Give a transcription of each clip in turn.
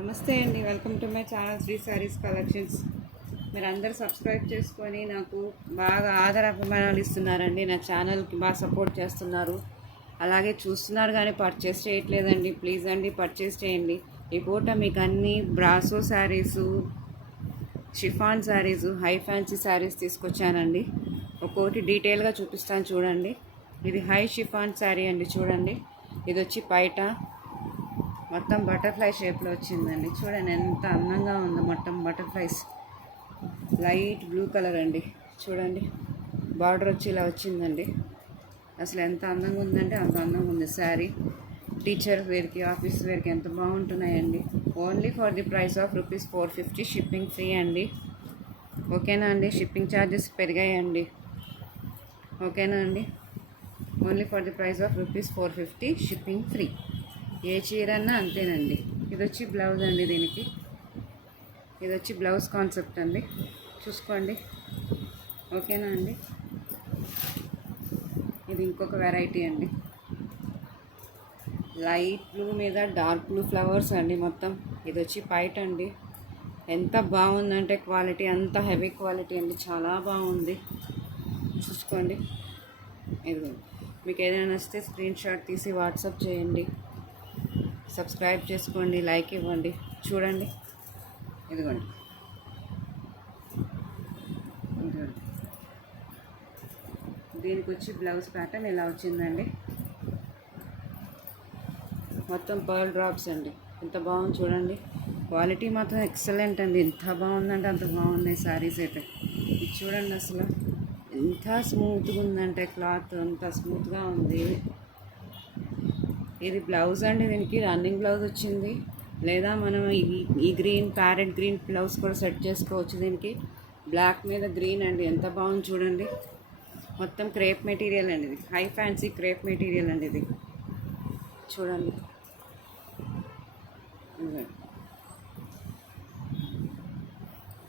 నమస్తే అండి, welcome to my channel Sri sarees collections. మీరు అందరు సబ్స్క్రైబ్ చేసుకొని నాకు బాగా ఆదరాభిమానాలు ఇస్తున్నారండి. నా ఛానల్కి బాగా సపోర్ట్ చేస్తున్నారు. అలాగే చూస్తున్నారు కానీ పర్చేస్ చేయట్లేదండి. ప్లీజ్ అండి పర్చేస్ చేయండి. ఈ పూట మీకు అన్ని బ్రాసో saris, chiffon saris, high fancy saris తీసుకొచ్చానండి. ఒక్కొక్కటి డీటెయిల్గా చూపిస్తాను చూడండి. ఇది హై షిఫాన్ శారీ అండి. చూడండి, ఇది వచ్చి పైట మొత్తం బటర్ఫ్లై షేప్లో వచ్చిందండి. చూడండి ఎంత అందంగా ఉందో. మొత్తం బటర్ఫ్లైస్, లైట్ బ్లూ కలర్ అండి. చూడండి, బార్డర్ వచ్చి ఇలా వచ్చిందండి. అసలు ఎంత అందంగా ఉందంటే అంత అందంగా ఉంది శారీ. టీచర్ వేర్కి, ఆఫీస్ వేర్కి ఎంత బాగుంటున్నాయండి. Only for the price of ₹450, shipping free అండి. ఓకేనా అండి? షిప్పింగ్ ఛార్జెస్ పెరిగాయండి. ఓకేనా అండి? Only for the price of ₹450, shipping free. ఏ చీర అన్నా అంతేనండి. ఇది వచ్చి బ్లౌజ్ అండి. దీనికి ఇది వచ్చి బ్లౌజ్ కాన్సెప్ట్ అండి. చూసుకోండి. ఓకేనా అండి? ఇది ఇంకొక వెరైటీ అండి. లైట్ బ్లూ మీద డార్క్ బ్లూ ఫ్లవర్స్ అండి మొత్తం. ఇది వచ్చి పైట అండి. ఎంత బాగుందంటే క్వాలిటీ, అంత హెవీ క్వాలిటీ అండి. చాలా బాగుంది. చూసుకోండి. ఇది మీకు ఏదైనా నచ్చితే స్క్రీన్ షాట్ తీసి వాట్సాప్ చేయండి. సబ్స్క్రైబ్ చేసుకోండి, లైక్ ఇవ్వండి. చూడండి, ఇదిగోండి. దీనికి వచ్చి బ్లౌజ్ ప్యాటర్న్ ఇలా వచ్చిందండి. మొత్తం పర్ల్ డ్రాప్స్ అండి. ఎంత బాగుంది చూడండి. క్వాలిటీ మాత్రం ఎక్సలెంట్ అండి. ఎంత బాగుందంటే అంత బాగున్నాయి శారీస్ అయితే. ఇది చూడండి, అసలు ఎంత స్మూత్గా ఉందంటే క్లాత్ అంత స్మూత్గా ఉంది. ఇది బ్లౌజ్ అండి. దీనికి రన్నింగ్ బ్లౌజ్ వచ్చింది. లేదా మనం ఈ గ్రీన్, ప్యారెట్ గ్రీన్ బ్లౌజ్ కూడా సెట్ చేసుకోవచ్చు. దీనికి బ్లాక్ మీద గ్రీన్ అండి. ఎంత బాగుంది చూడండి. మొత్తం క్రేప్ మెటీరియల్ అండి. ఇది హై ఫ్యాన్సీ క్రేప్ మెటీరియల్ అండి. ఇది చూడండి.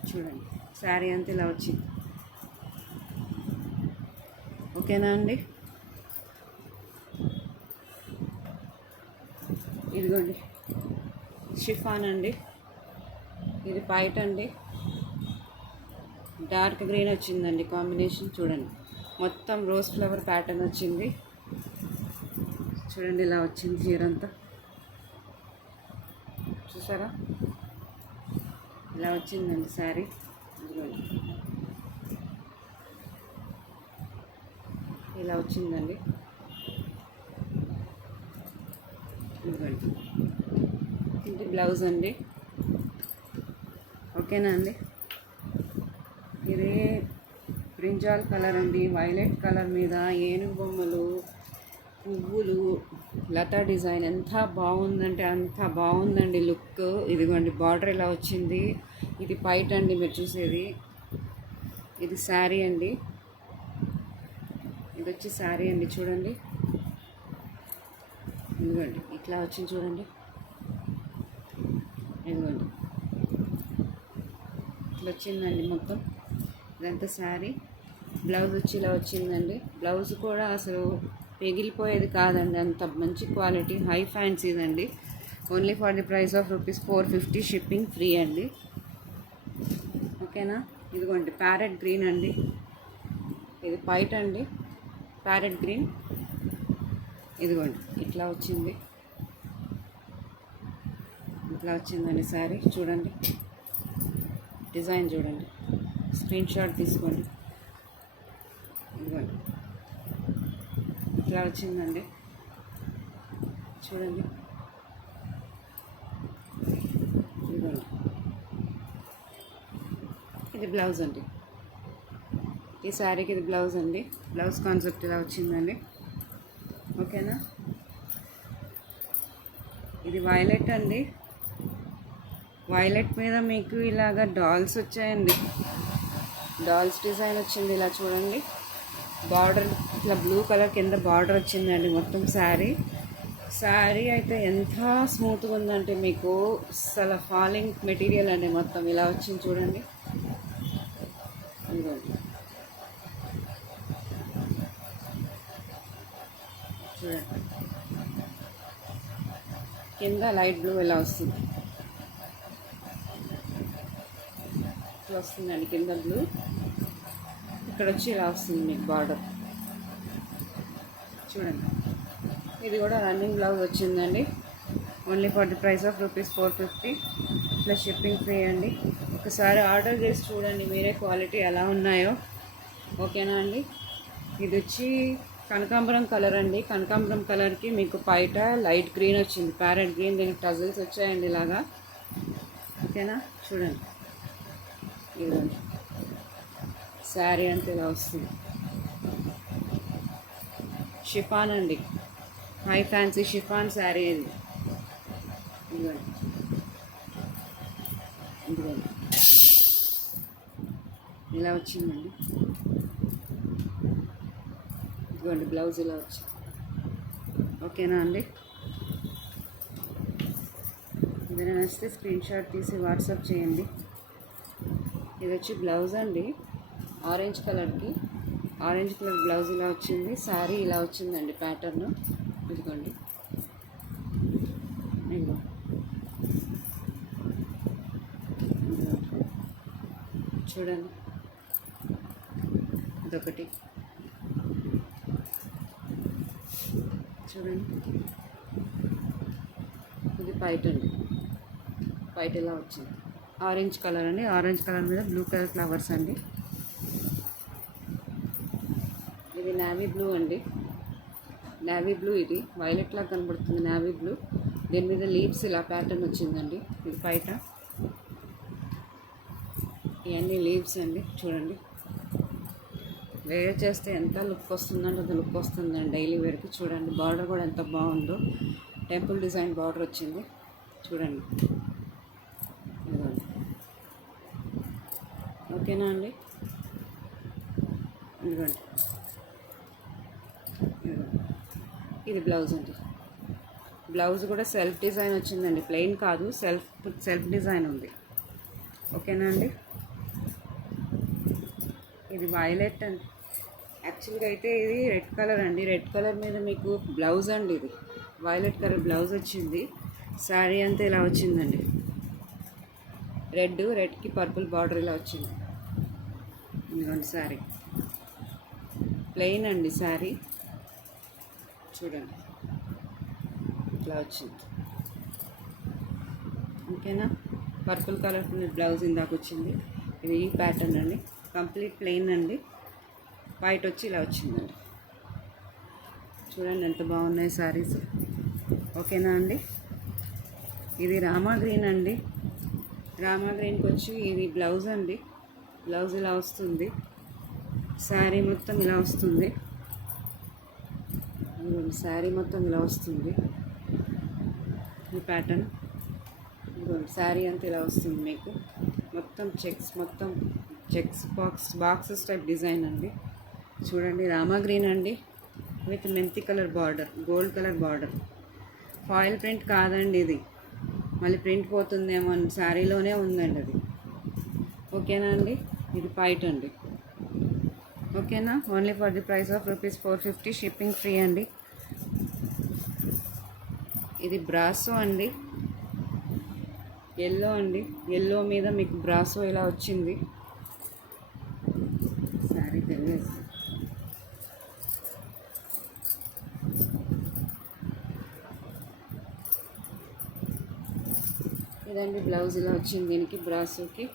చూడండి, శారీ అంతా ఇలా వచ్చింది. ఓకేనా అండి? ఇదిగోండి, షిఫాన్ అండి. ఇది పైట అండి. డార్క్ గ్రీన్ వచ్చిందండి కాంబినేషన్. చూడండి, మొత్తం రోజ్ ఫ్లవర్ ప్యాటర్న్ వచ్చింది. చూడండి, ఇలా వచ్చింది చీరంతా. చూసారా? ఇలా వచ్చిందండి శారీ. ఇదిగోండి, ఇలా వచ్చిందండి. ఇదిగోండి, ఇది బ్లౌజ్ అండి. ఓకేనా అండి? ఇది బ్రింజాల్ కలర్ అండి. వైలెట్ కలర్ మీద ఏనుగు బొమ్మలు, పువ్వులు, లతా డిజైన్. ఎంత బాగుందంటే అంత బాగుందండి లుక్. ఇదిగోండి, బార్డర్ ఇలా వచ్చింది. ఇది పైట అండి మీరు చూసేది. ఇది శారీ అండి. ఇది వచ్చి శారీ అండి. చూడండి, ఇదిగోండి ఇట్లా వచ్చింది చూడండి. ఇదిగోండి, ఇట్లా వచ్చిందండి మొత్తం. ఇదంతా శారీ. బ్లౌజ్ వచ్చి ఇలా వచ్చిందండి. బ్లౌజ్ కూడా అసలు పెగిలిపోయేది కాదండి. అంత మంచి క్వాలిటీ, హై ఫ్యాన్సీదండి. Only for the price of ₹450, shipping free అండి. ఓకేనా? ఇదిగోండి, ప్యారెట్ గ్రీన్ అండి. ఇది పైట అండి, ప్యారెట్ గ్రీన్. ఇదిగోండి, ఇట్లా వచ్చింది. ఇట్లా వచ్చిందండి శారీ. చూడండి, డిజైన్ చూడండి. స్క్రీన్ షాట్ తీసుకోండి. ఇదిగోండి, ఇట్లా వచ్చిందండి. చూడండి, ఇదిగోండి. ఇది బ్లౌజ్ అండి. ఈ శారీకి ఇది బ్లౌజ్ అండి. బ్లౌజ్ కాన్సెప్ట్ ఇలా వచ్చిందండి. ఓకేనా? ఇది వైలెట్ అండి. వైలెట్ మీద మీకు ఇలాగ డాల్స్ వచ్చాయండి. డాల్స్ డిజైన్ వచ్చింది. ఇలా చూడండి, బార్డర్ ఇట్లా బ్లూ కలర్ కింద బార్డర్ వచ్చిందండి మొత్తం శారీ అయితే ఎంత స్మూత్గా ఉందంటే మీకు అసలు ఫాలింగ్ మెటీరియల్ అండి. మొత్తం ఇలా వచ్చింది చూడండి. ఇదిగోండి, చూడండి, కింద లైట్ బ్లూ ఇలా వస్తుంది. ఇట్లా వస్తుందండి కింద బ్లూ, ఇక్కడ వచ్చి ఇలా వస్తుంది మీకు బార్డర్ చూడండి. ఇది కూడా రన్నింగ్ బ్లౌజ్ వచ్చిందండి. Only for the price of ₹450 plus shipping free అండి. ఒకసారి ఆర్డర్ చేసి చూడండి మీరే క్వాలిటీ ఎలా ఉన్నాయో. ఓకేనా అండి. ఇది వచ్చి కనకాంబరం కలర్ అండి. కనకాంబరం కలర్కి మీకు బయట లైట్ గ్రీన్ వచ్చింది, ప్యారెట్ గ్రీన్, దీనికి టజల్స్ వచ్చాయండి ఇలాగా. ఓకేనా, చూడండి. ఇదండి శారీ అంతా ఇలా వస్తుంది. షిఫాన్ అండి, హై ఫ్యాన్సీ షిఫాన్ శారీ ఇది. ఇదిగోండి ఇదిగోండి ఇలా వచ్చిందండి. ఇదిగోండి బ్లౌజ్ ఇలా వచ్చింది. ఓకేనా అండి. ఏదైనా నచ్చితే స్క్రీన్ షాట్ తీసి వాట్సాప్ చేయండి. ఇది వచ్చి బ్లౌజ్ అండి, ఆరెంజ్ కలర్కి ఆరెంజ్ కలర్ బ్లౌజ్ ఇలా వచ్చింది. శారీ ఇలా వచ్చిందండి ప్యాటర్న్. ఇదిగోండి ఇదిగో చూడండి, ఇదొకటి చూడండి. ఇది పైట్ అండి, పైట్ ఇలా వచ్చింది. ఆరెంజ్ కలర్ అండి, ఆరెంజ్ కలర్ మీద బ్లూ కలర్ ఫ్లవర్స్ అండి. ఇది నావీ బ్లూ అండి, నావీ బ్లూ. ఇది వైలెట్ లాగా కనబడుతుంది నావీ బ్లూ. దీని మీద లీవ్స్ ఇలా ప్యాటర్న్ వచ్చిందండి. ఇది బయట ఇవన్నీ లీవ్స్ అండి. చూడండి, వేర్ చేస్తే ఎంత లుక్ వస్తుందంటే అంత లుక్ వస్తుందండి డైలీ వేర్కి. చూడండి బార్డర్ కూడా ఎంత బాగుందో, టెంపుల్ డిజైన్ బార్డర్ వచ్చింది. చూడండి, ఓకేనా అండి. ఇదిగోండి, ఇది బ్లౌజ్ అండి. బ్లౌజ్ కూడా సెల్ఫ్ డిజైన్ వచ్చిందండి, ప్లెయిన్ కాదు, సెల్ఫ్ డిజైన్ ఉంది. ఓకేనా అండి. ఇది వైలెట్ అండి, యాక్చువల్గా అయితే ఇది రెడ్ కలర్ అండి. రెడ్ కలర్ మీద మీకు బ్లౌజ్ అండి, ఇది వైలెట్ కలర్ బ్లౌజ్ వచ్చింది. శారీ అంతా ఇలా వచ్చిందండి, రెడ్కి పర్పుల్ బార్డర్ ఇలా వచ్చింది. ఇదిగోండి శారీ ప్లెయిన్ అండి. శారీ చూడండి ఇట్లా వచ్చింది. ఓకేనా. పర్పుల్ కలర్ బ్లౌజ్ ఇందాక వచ్చింది. ఇది ఈ ప్యాటర్న్ అండి, కంప్లీట్ ప్లెయిన్ అండి. వైట్ వచ్చి ఇలా వచ్చిందండి. చూడండి ఎంత బాగున్నాయి శారీస్. ఓకేనా అండి. ఇది రామా గ్రీన్ అండి. రామా గ్రీన్కి వచ్చి ఇది బ్లౌజ్ అండి. బ్లౌజ్ ఇలా వస్తుంది, శారీ మొత్తం ఇలా వస్తుంది. శారీ మొత్తం ఇలా వస్తుంది ఈ ప్యాటర్న్. శారీ అంతా ఇలా వస్తుంది మీకు. మొత్తం చెక్స్ బాక్సెస్ టైప్ డిజైన్ అండి. చూడండి రామా గ్రీన్ అండి విత్ మెంతి colour border, gold colour border. Foil print కాదండి ఇది, మళ్ళీ ప్రింట్ పోతుందేమో అని శారీలోనే ఉందండి అది. ఓకేనా అండి. ఇది పైట్ అండి. ఓకేనా. Only for the price of ₹450 shipping free అండి. ఇది బ్రాసో అండి, ఎల్లో అండి. ఎల్లో మీద మీకు బ్రాసో ఇలా వచ్చింది. శారీ తెలియదు. ఇదండి బ్లౌజ్ ఇలా వచ్చింది దీనికి, బ్రాసోకి.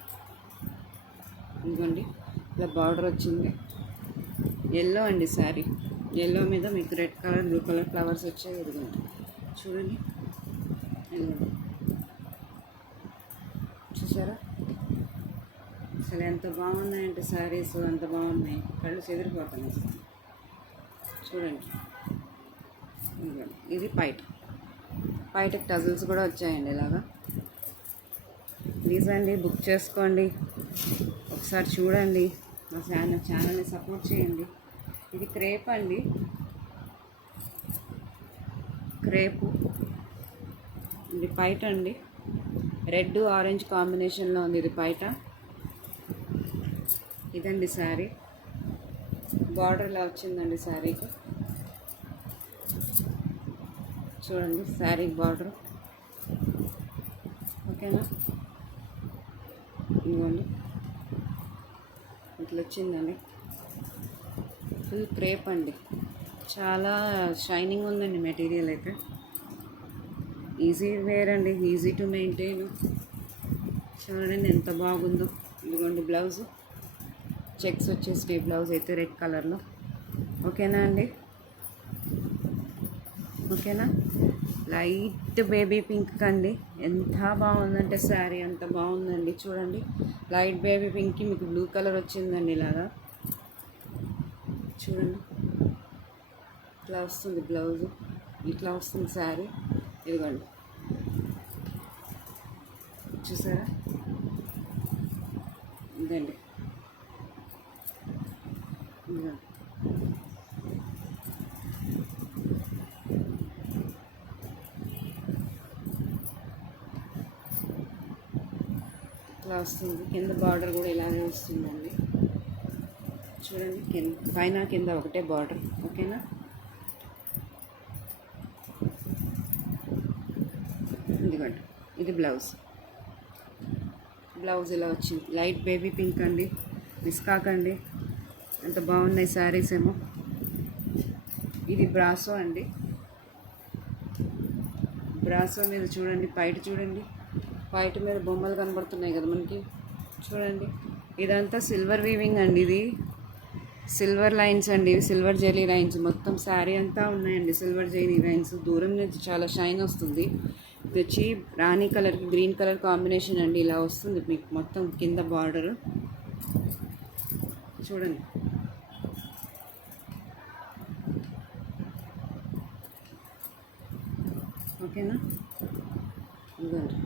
ఇదిగోండి ఇలా బార్డర్ వచ్చింది. ఎల్లో అండి శారీ, ఎల్లో మీద మీకు red colour, blue colour flowers వచ్చాయి. ఇదిగోండి చూడండి, ఇదిగోండి చూసారా. అసలు ఎంత బాగున్నాయంటే శారీస్, అంత బాగున్నాయి, కళ్ళు చెదిరిపోతాయి అసలు. చూడండి, ఇదిగోండి ఇది పైటకి టజల్స్ కూడా వచ్చాయండి ఇలాగా. ప్లీజ్ అండి బుక్ చేసుకోండి, ఒకసారి చూడండి, మా ఛానల్ని సపోర్ట్ చేయండి. ఇది క్రేప్ అండి, క్రేపు. ఇది పైట అండి, రెడ్ ఆరెంజ్ కాంబినేషన్లో ఉంది ఇది పైట. ఇదండి శారీ, బార్డర్ ఇలా వచ్చిందండి శారీకి. చూడండి శారీ బార్డర్. ఓకేనా. ఇదిగోండి ఇట్లా వచ్చిందండి. ఫుల్ క్రేప్ అండి, చాలా షైనింగ్ ఉందండి మెటీరియల్ అయితే. ఈజీ వేర్ అండి, ఈజీ టు మెయింటైన్. చూడండి ఎంత బాగుందో. ఇదిగోండి బ్లౌజ్, చెక్స్ వచ్చేసి బ్లౌజ్ అయితే రెడ్ కలర్లో. ఓకేనా అండి? ఓకేనా? లైట్ బేబీ పింక్ అండి, ఎంత బాగుందంటే శారీ అంత బాగుందండి. చూడండి, లైట్ బేబీ పింక్కి మీకు బ్లూ కలర్ వచ్చిందండి. ఇలాగా చూడండి, ఇట్లా వస్తుంది బ్లౌజ్, ఇట్లా వస్తుంది శారీ. ఇదిగోండి, చూసారా? ఇదండి, ఇదిగోండి. ఇట్లా వస్తుంది. కింద బార్డర్ కూడా ఇలాగే వస్తుందండి. చూడండి, కింద పైన కింద ఒకటే బార్డర్. ఓకేనా? ఇదిగోండి, ఇది బ్లౌజ్. బ్లౌజ్ ఇలా వచ్చింది, లైట్ బేబీ పింక్ అండి. మిస్ కాకండి, ఎంత బాగున్నాయి శారీస్ ఏమో. ఇది బ్రాసో అండి. బ్రాసో మీద చూడండి, పైట చూడండి, పైట మీద బొమ్మలు కనబడుతున్నాయి కదా మనకి. చూడండి, ఇదంతా సిల్వర్ వీవింగ్ అండి. ఇది సిల్వర్ లైన్స్ అండి, సిల్వర్ జెరీ లైన్స్ మొత్తం శారీ అంతా ఉన్నాయండి. సిల్వర్ జెరీ లైన్స్, దూరం నుంచి చాలా షైన్ వస్తుంది. ఇది వచ్చి రాణి కలర్కి గ్రీన్ కలర్ కాంబినేషన్ అండి. ఇలా వస్తుంది మీకు మొత్తం కింద బార్డరు. చూడండి, ఓకేనా? ఇదిగోండి,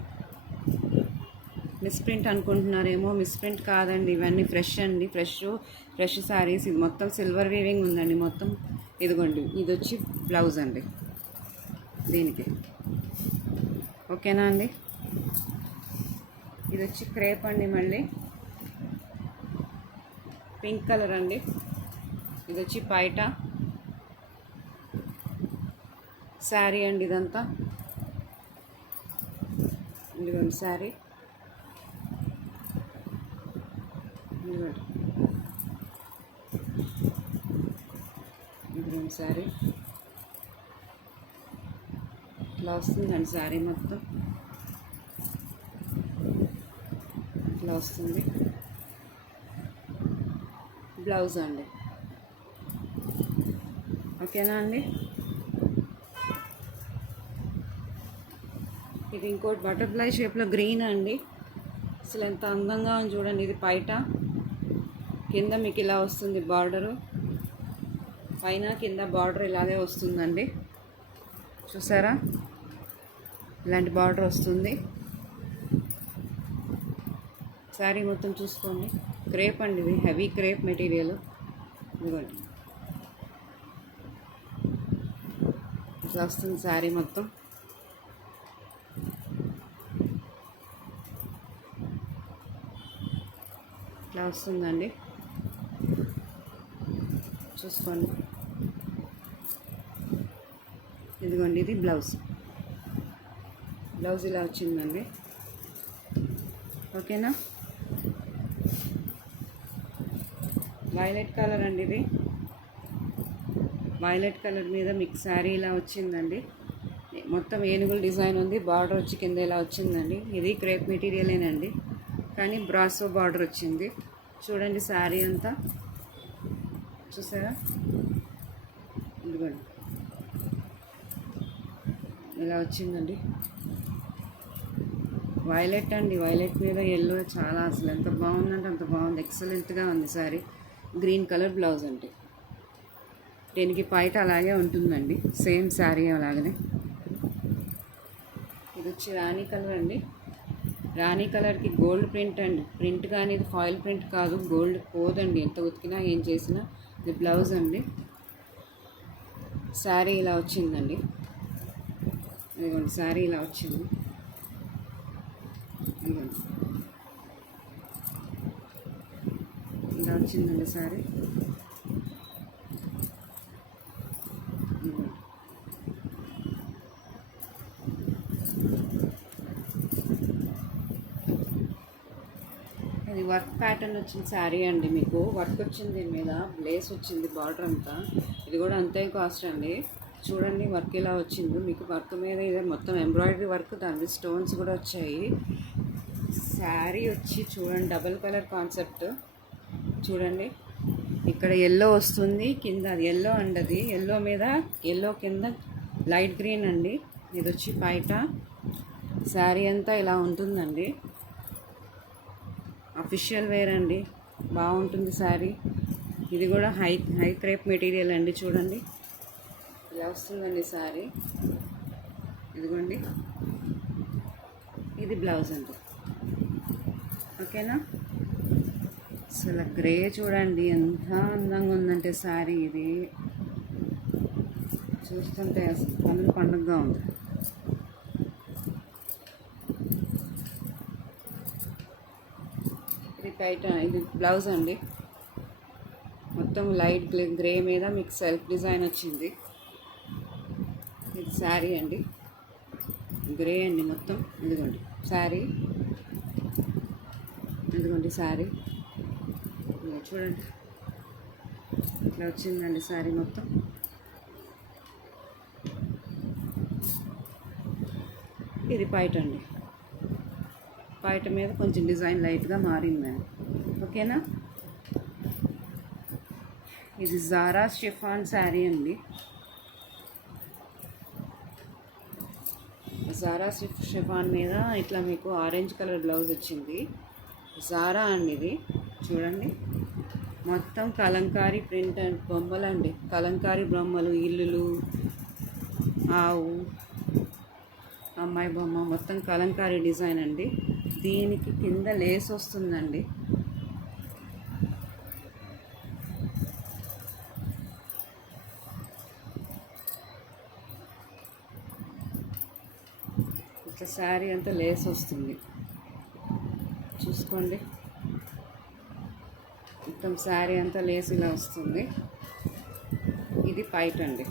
మిస్ప్రింట్ అనుకుంటున్నారేమో, మిస్ప్రింట్ కాదండి, ఇవన్నీ ఫ్రెష్ అండి. ఫ్రెష్ శారీస్. ఇది మొత్తం సిల్వర్ వీవింగ్ ఉందండి మొత్తం. ఇదిగోండి, ఇది వచ్చి బ్లౌజ్ అండి దీనికి. ఓకేనా అండి? ఇది వచ్చి క్రేప్ అండి, మళ్ళీ పింక్ కలర్ అండి. ఇది వచ్చి పైట శారీ అండి ఇదంతా. ఇదిగోండి శారీ, ఇదిగోండి, ఇదిగోండి శారీ. ఇట్లా వస్తుందండి శారీ మొత్తం, ఇట్లా వస్తుంది. బ్లౌజ్ అండి. ఓకేనా అండి? ఇది ఇంకోటి బటర్ఫ్లై షేప్లో గ్రీన్ అండి, అసలు ఎంత అందంగా ఉంది చూడండి. ఇది పైట, కింద మీకు ఇలా వస్తుంది బార్డరు, పైన కింద బార్డర్ ఇలాగే వస్తుందండి. చూసారా? ఇలాంటి బార్డర్ వస్తుంది. శారీ మొత్తం చూసుకోండి, క్రేప్ అండి, ఇది హెవీ క్రేప్ మెటీరియల్. ఇదిగోండి, ఇట్లా వస్తుంది శారీ మొత్తం. ఇట్లా వస్తుందండి, చూసుకోండి. ఇదిగోండి, ఇది బ్లౌజ్. బ్లౌజ్ ఇలా వచ్చిందండి. ఓకేనా? వైలెట్ కలర్ అండి ఇది. వైలెట్ కలర్ మీద మీకు శారీ ఇలా వచ్చిందండి. మొత్తం ఏనుగుల డిజైన్ ఉంది, బార్డర్ వచ్చి కింద ఇలా వచ్చిందండి. ఇది క్రేప్ మెటీరియలేనండి, కానీ బ్రాసో బార్డర్ వచ్చింది. చూడండి శారీ అంతా, చూసారా? ఇదిగోండి, ఇలా వచ్చిందండి. వైలెట్ అండి, వైలెట్ మీద ఎల్లో, చాలా అసలు ఎంత బాగుందంటే అంత బాగుంది. ఎక్సలెంట్గా ఉంది శారీ. గ్రీన్ కలర్ బ్లౌజ్ అండి, దీనికి పైట అలాగే ఉంటుందండి, సేమ్ శారీ అలాగనే. ఇది వచ్చి రాణి కలర్ అండి. రాణి కలర్కి గోల్డ్ ప్రింట్ అండి. ప్రింట్ కానీ ఇది ఫాయిల్ ప్రింట్ కాదు, గోల్డ్ పోదండి ఎంత ఉతికినా ఏం చేసినా. ఇది బ్లౌజ్ అండి. శారీ ఇలా వచ్చిందండి. ఇదిగోండి, శారీ ఇలా వచ్చింది. ఇదిగోండి, ఇలా వచ్చిందండి శారీ. ఇది వర్క్ ప్యాటర్న్ వచ్చిన శారీ అండి. మీకు వర్క్ వచ్చింది, దీని మీద లేస్ వచ్చింది, బార్డర్ అంతా. ఇది కూడా అంతే కాస్ట్ అండి. చూడండి వర్క్ ఇలా వచ్చింది మీకు. వర్క్ మీద ఇదే మొత్తం ఎంబ్రాయిడరీ వర్క్, దాని స్టోన్స్ కూడా వచ్చాయి. శారీ వచ్చి చూడండి డబుల్ కలర్ కాన్సెప్ట్. చూడండి ఇక్కడ ఎల్లో వస్తుంది కింద, అది ఎల్లో అండి, అది ఎల్లో మీద ఎల్లో కింద లైట్ గ్రీన్ అండి. ఇది వచ్చి బయట శారీ అంతా ఇలా ఉంటుందండి. అఫీషియల్ వేర్ అండి, బాగుంటుంది శారీ. ఇది కూడా హై క్రేప్ మెటీరియల్ అండి. చూడండి ఇలా వస్తుందండి శారీ. ఇదిగోండి ఇది బ్లౌజ్ అండి. ఓకేనా? అసలు గ్రే చూడండి ఎంత అందంగా ఉందంటే శారీ. ఇది చూస్తుంటే అసలు పనులు పండుగగా ఉంది. ఇది బయట, ఇది బ్లౌజ్ అండి. మొత్తం లైట్ గ్రే మీద మీకు సెల్ఫ్ డిజైన్ వచ్చింది. ఇది శారీ అండి, గ్రే అండి మొత్తం. ఇదిగోండి శారీ, ఇదిగోండి శారీ. చూడండి ఇట్లా వచ్చిందండి శారీ మొత్తం. ఇది పైట అండి, పైట మీద కొంచెం డిజైన్ లైట్గా మారిందండి. ఓకేనా? ఇది జారా షిఫాన్ శారీ అండి. జారా షిఫాన్ మీద ఇట్లా మీకు ఆరెంజ్ కలర్ బ్లౌజ్ వచ్చింది. జారా అండి ఇది. చూడండి మొత్తం కలంకారీ ప్రింట్ అండ్ బొమ్మలు అండి. కలంకారీ బొమ్మలు, ఇల్లులు, ఆవు, అమ్మాయి బొమ్మ, మొత్తం కలంకారీ డిజైన్ అండి. దీనికి కింద లేస్ వస్తుందండి. ఇట్లా శారీ అంతా లేస్ వస్తుంది, చూసుకోండి. మొత్తం శారీ అంతా లేస్ ఇలా వస్తుంది. ఇది పైట అండి,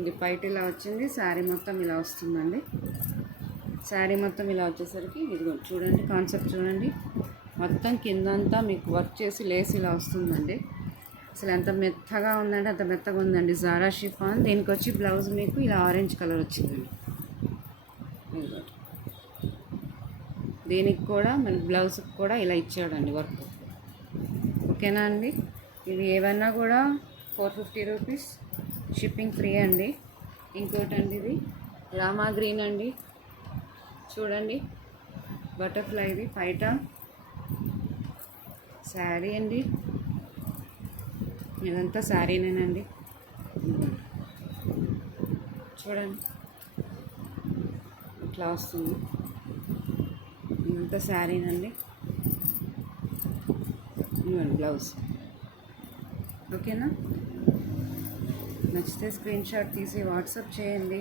ఇది పైట ఇలా వచ్చింది. శారీ మొత్తం ఇలా వస్తుందండి. శారీ మొత్తం ఇలా వచ్చేసరికి ఇదిగో చూడండి కాన్సెప్ట్ చూడండి. మొత్తం కిందంతా మీకు వర్క్ చేసి లేస్ ఇలా వస్తుందండి. అసలు ఎంత మెత్తగా ఉందంటే అంత మెత్తగా ఉందండి. Zara chiffon. దీనికి వచ్చి బ్లౌజ్ మీకు ఇలా ఆరెంజ్ కలర్ వచ్చిందండి. దీనికి కూడా మన బ్లౌజ్కి కూడా ఇలా ఇచ్చాడండి వర్క్. ఓకేనా అండి? ఇది ఏవన్నా కూడా 450 రూపీస్, షిప్పింగ్ ఫ్రీ అండి. ఇంకోటి అండి ఇది రామా గ్రీన్ అండి. చూడండి బటర్ఫ్లైది పైట శారీ అండి. ఇదంతా శారీనేనండి. చూడండి ఇట్లా వస్తుంది, ఇదంతా శారీనండి. బ్లౌజ్. ఓకేనా? నచ్చితే స్క్రీన్ షాట్ తీసి వాట్సాప్ చేయండి.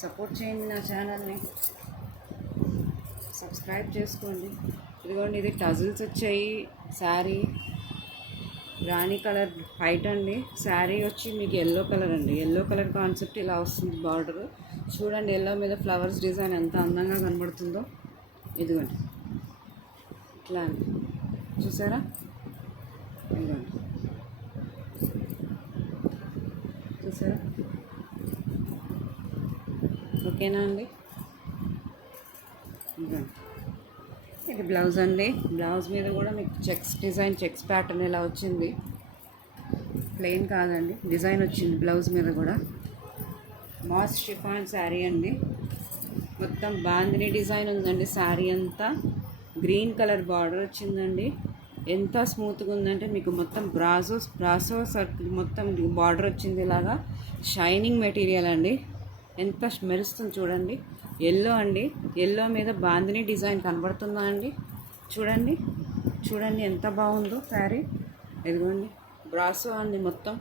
సపోర్ట్ చేయండి నా ఛానల్ని, సబ్స్క్రైబ్ చేసుకోండి. ఇదిగోండి ఇది టజిల్స్ వచ్చాయి. శారీ రాణి కలర్ వైట్ అండి. శారీ వచ్చి మీకు ఎల్లో కలర్ అండి. ఎల్లో కలర్ కాన్సెప్ట్ ఇలా వస్తుంది బార్డర్. చూడండి ఎల్లో మీద ఫ్లవర్స్ డిజైన్ ఎంత అందంగా కనబడుతుందో. ఇదిగోండి ఇట్లా అండి, చూసారా? ఇదిగోండి చూసారా? ఓకేనా అండి? ఇదిగోండి ఇది బ్లౌజ్ అండి. బ్లౌజ్ మీద కూడా మీకు చెక్స్ డిజైన్, చెక్స్ ప్యాటర్న్ ఇలా వచ్చింది. ప్లెయిన్ కాదండి, డిజైన్ వచ్చింది బ్లౌజ్ మీద కూడా. మాస్ షిఫాన్ శారీ అండి. మొత్తం బాందిని డిజైన్ ఉందండి. శారీ అంతా గ్రీన్ కలర్ బార్డర్ వచ్చిందండి. ఎంత స్మూత్గా ఉందంటే మీకు మొత్తం బ్రాసో సర్కిల్ మొత్తం బార్డర్ వచ్చింది. ఇలాగా షైనింగ్ మెటీరియల్ అండి. ఎంత మెరుస్తుంది చూడండి. ఎల్లో అండి, ఎల్లో మీద బాందిని డిజైన్ కనబడుతుందా అండి? చూడండి చూడండి ఎంత బాగుందో శారీ. ఇదిగోండి బ్రాసో అండి మొత్తం.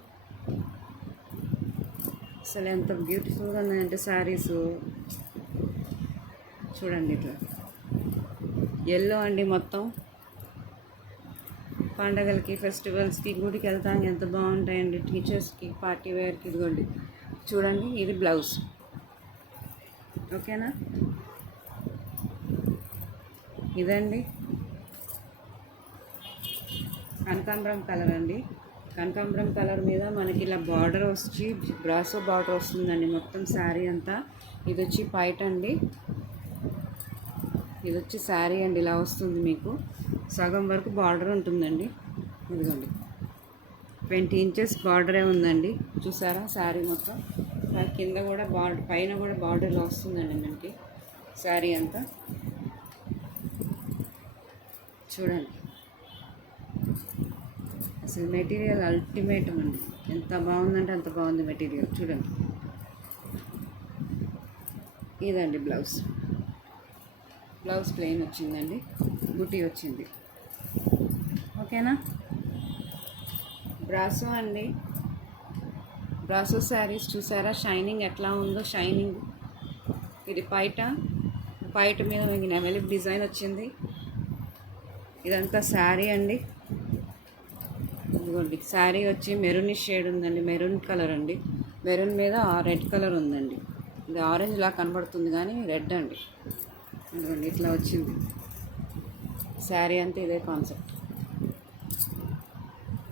అసలు ఎంత బ్యూటిఫుల్గా ఉన్నాయంటే శారీస్. చూడండి ఇట్లా ఎల్లో అండి మొత్తం. పండగలకి, ఫెస్టివల్స్కి, గుడికి వెళ్తాం ఎంత బాగుంటాయండి. టీచర్స్కి, పార్టీ వేర్కి. ఇదిగోండి చూడండి ఇది బ్లౌజ్. ఓకేనా? ఇదండి కనకాంబరం కలర్ అండి. కనకాంబరం కలర్ మీద మనకి ఇలా బార్డర్ వచ్చి బ్రాసో బార్డర్ వస్తుందండి మొత్తం శారీ అంతా. ఇది వచ్చి పైట అండి. ఇది వచ్చి శారీ అండి, ఇలా వస్తుంది మీకు. సగం వరకు బార్డర్ ఉంటుందండి. ఇదిగోండి 20 ఇంచెస్ బార్డరే ఉందండి. చూసారా శారీ మొత్తం. కింద కూడా బార్డర్, పైన కూడా బార్డర్లో వస్తుందండి మనకి శారీ అంతా. చూడండి అసలు మెటీరియల్ అల్టిమేట్ అండి. ఎంత బాగుందంటే అంత బాగుంది మెటీరియల్. చూడండి ఇదండి బ్లౌజ్. బ్లౌజ్ ప్లెయిన్ వచ్చిందండి, బుటీ వచ్చింది. ఓకేనా. బ్రాసో అండి, బ్రాసో శారీస్ చూసారా షైనింగ్ ఎట్లా ఉందో. షైనింగ్ ఇది పైట మీద మీకు నెమలి డిజైన్ వచ్చింది. ఇదంతా శారీ అండి. ఇదిగోండి శారీ వచ్చి మెరూన్ షేడ్ ఉందండి, మెరూన్ కలర్ అండి. మెరూన్ మీద రెడ్ కలర్ ఉందండి. ఇది ఆరెంజ్ లా కనబడుతుంది కానీ రెడ్ అండి. ఇదిగోండి ఇట్లా వచ్చింది శారీ అంతా. ఇదే కాన్సెప్ట్.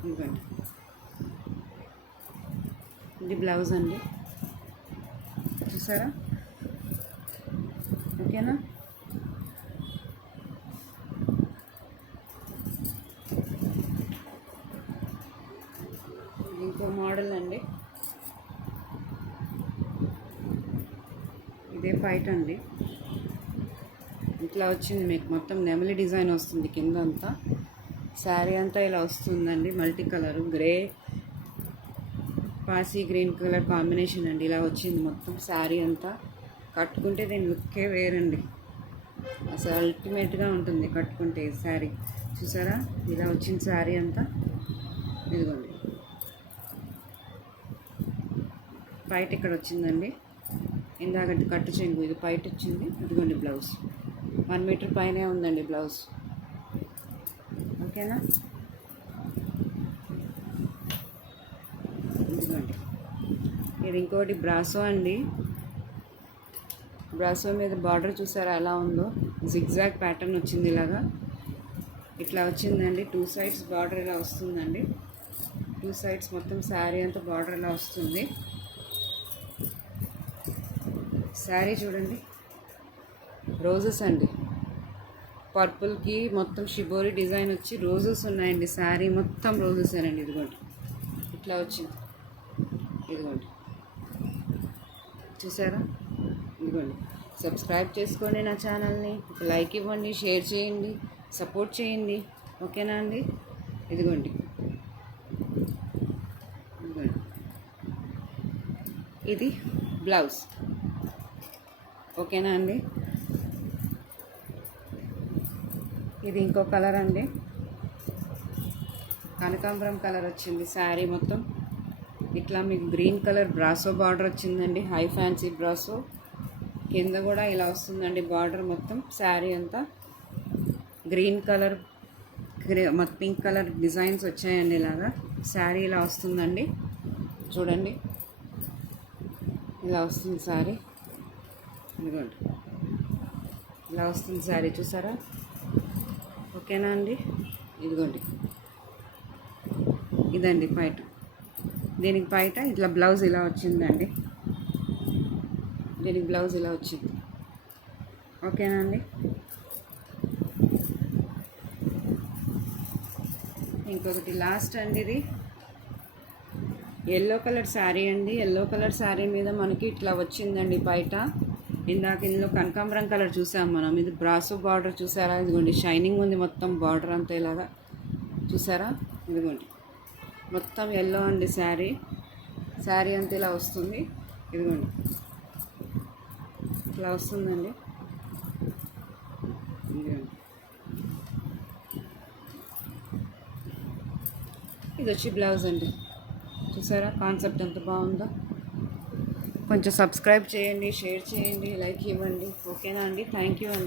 ఇదిగోండి ఇది బ్లౌజ్ అండి. చూసారా. ఓకేనా. ఇంకో మోడల్ అండి. ఇదే పైట అండి. ఇట్లా వచ్చింది మీకు మొత్తం నెమలి డిజైన్ వస్తుంది కింద అంతా. శారీ అంతా ఇలా వస్తుందండి. మల్టీ కలరు గ్రే, పాసీ గ్రీన్ కలర్ కాంబినేషన్ అండి. ఇలా వచ్చింది మొత్తం శారీ అంతా. కట్టుకుంటే దీని లుక్కే వేరండి. అసలు అల్టిమేట్గా ఉంటుంది కట్టుకుంటే శారీ. చూసారా ఇలా వచ్చింది శారీ అంతా. ఇదిగోండి పైట ఇక్కడ వచ్చిందండి. ఇందాక కట్టు చెంగు ఇది పైట వచ్చింది. ఇదిగోండి బ్లౌజ్ 1 మీటర్ పైనే ఉందండి బ్లౌజ్. ఓకేనా. ఇదిగోండి ఇది ఇంకోటి బ్రాసో అండి. బ్రాసో మీద బార్డర్ చూసారా ఎలా ఉందో. జిగ్జాగ్ ప్యాటర్న్ వచ్చింది ఇలాగా. ఇట్లా వచ్చిందండి. 2 సైడ్స్ బార్డర్ ఇలా వస్తుందండి. 2 సైడ్స్ మొత్తం శారీ అంతా బార్డర్ ఇలా వస్తుంది. శారీ చూడండి రోజెస్ అండి. పర్పుల్కి మొత్తం షిబోరి డిజైన్ వచ్చి రోజెస్ ఉన్నాయండి. శారీ మొత్తం రోజెస్ అండి. ఇదిగోండి ఇట్లా వచ్చింది. ఇదిగోండి చూసారా. ఇదిగోండి సబ్స్క్రైబ్ చేసుకోండి నా ఛానల్ని. లైక్ ఇవ్వండి, షేర్ చేయండి, సపోర్ట్ చేయండి. ఓకేనా అండి. ఇదిగోండి ఇదిగోండి ఇది బ్లౌజ్. ఓకేనా అండి. ఇది ఇంకో కలర్ అండి. కనకాంబరం కలర్ వచ్చింది శారీ మొత్తం. ఇట్లా మీకు గ్రీన్ కలర్ బ్రాసో బార్డర్ వచ్చిందండి. High fancy brasso. కింద కూడా ఇలా వస్తుందండి బార్డర్ మొత్తం. శారీ అంతా green colour, pink colour designs వచ్చాయండి. ఇలాగా శారీ ఇలా వస్తుందండి. చూడండి ఇలా వస్తుంది శారీ. ఇదిగోండి ఇలా వస్తుంది శారీ. చూసారా. ఓకేనా అండి. ఇదిగోండి ఇదండి పైట. దీనికి పైట ఇట్లా బ్లౌజ్ ఇలా వచ్చిందండి. దీనికి బ్లౌజ్ ఇలా వచ్చింది. ఓకేనా అండి. ఇంకొకటి లాస్ట్ అండి. ఇది ఎల్లో కలర్ శారీ అండి. ఎల్లో కలర్ శారీ మీద మనకి ఇట్లా వచ్చిందండి పైట. ఇందాక ఇందులో కనకాంబరం కలర్ చూసాం మనం. ఇది బ్రాసో బార్డర్ చూసారా. ఇదిగోండి షైనింగ్ ఉంది మొత్తం బార్డర్ అంతా ఇలాగా. చూసారా. ఇదిగోండి మొత్తం ఎల్లో అండి శారీ. శారీ అంతా ఇలా వస్తుంది. ఇదిగోండి ఇట్లా వస్తుందండి. ఇదిగోండి ఇది వచ్చి బ్లౌజ్ అండి. చూసారా కాన్సెప్ట్ ఎంత బాగుందో. కొంచెం సబ్స్క్రైబ్ చేయండి, షేర్ చేయండి, లైక్ ఇవ్వండి. ఓకేనా అండి. థ్యాంక్ యూ అండి.